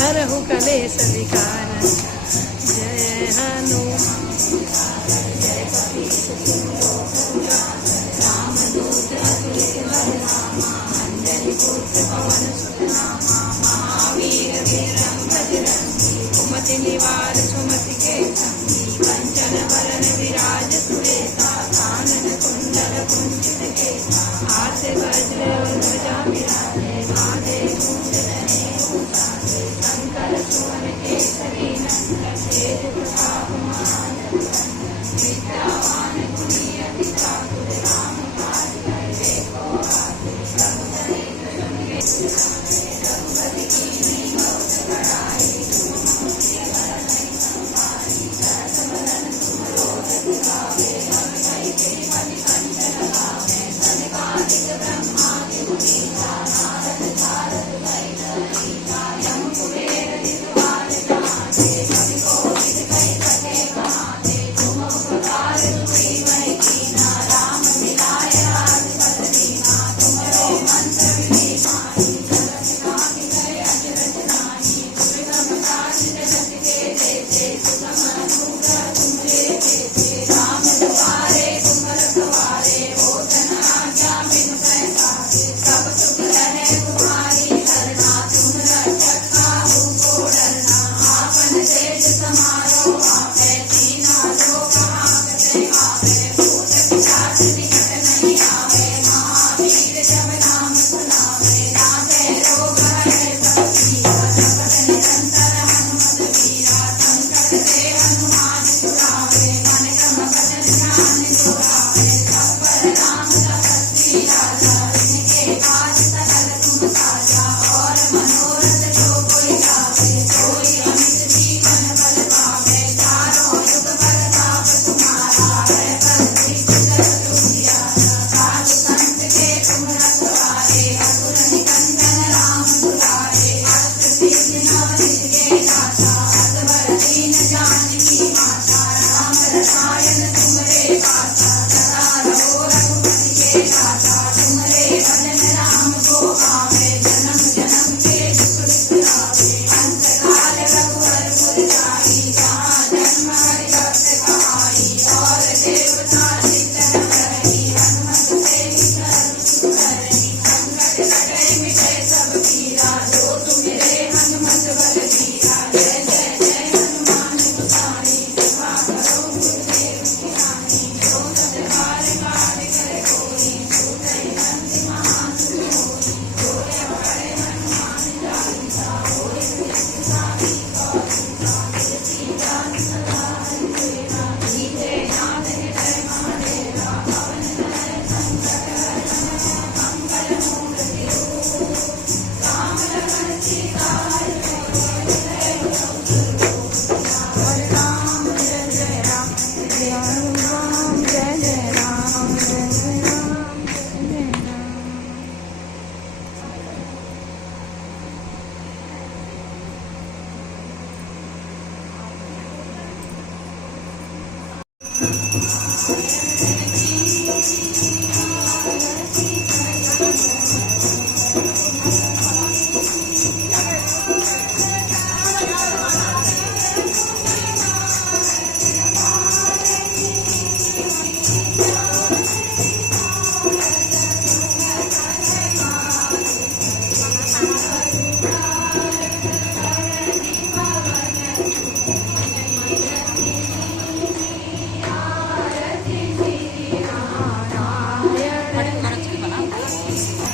हरहु कलेश विकार। जय हनुमान जय कपीश रामदूत अतुलित बलधामा अंजनी पुत्र पवन सुत नामा महावीर वीरं बजरंगी कुमति निवार सुमति के संगी कंचन वरण विराज सुरेशा कानन कुंडल कुंचित केसा हाथ वज्र ध्वजा विराजे माथे मुकुट धरे भूषाते शंकर सुवन केसरी नंदन तेज प्रताप महाजन विद्यावान गुणी अति चातुर राम काज करे को आते रघुपति कीन्ही बहुत बड़ाई तुमरे बरन संभारी सहस बदन तुम रोज गावे हम कई के पति कंचन गावे सनकादिक ब्रह्मादि मुनीसा नारद सारद सहित अनीसा यम कुबेर दिगवार गाते कवि कोविद कहि सके कहाते तुम उपकार सुनी मैं कीना राम मिलाय राजपद दीना तुमरो मंत्र विभीषणी जगत कामि करे अचरज नाहि दुर्गम काज जगत के देते सुगम अनुग्रह तुमरे देते राम दुआरे तुम रखवारे भोजन आज्ञा बिनु पैसारे सब सुख लहे तुम्हारी सरना तुम रक्षक काहू को डरना आपन तेज समारो आपे तीना लोक हांकते आपे भूत पिशाच निकट नहीं आवे महावीर जब नाम सुनावे नाथे रोग हरे सब पीरा जपत निरंतर हनुमत वीरा संकट ते हनुमान छुड़ावे मन क्रम वचन ध्यान जोड़ावे सब पर राम तपस्वी राजा इनके काज सकल तुम साजा और मनोरथ जो कोई लावे सोई अमित जीवन बल पावे चारों युग प्रताप तुम्हारा है प्रसिद्ध जगत उजियारा साधु संत के तुम रखवारे असुर निकंदन राम दुलारे अष्ट सिद्धि नव निधि के दाता असवर दीन जानकी माता राम रसायन तुमरे पासा सदा रहो रघुपति के दाता तुमरे भजन राम को आवे Thank you.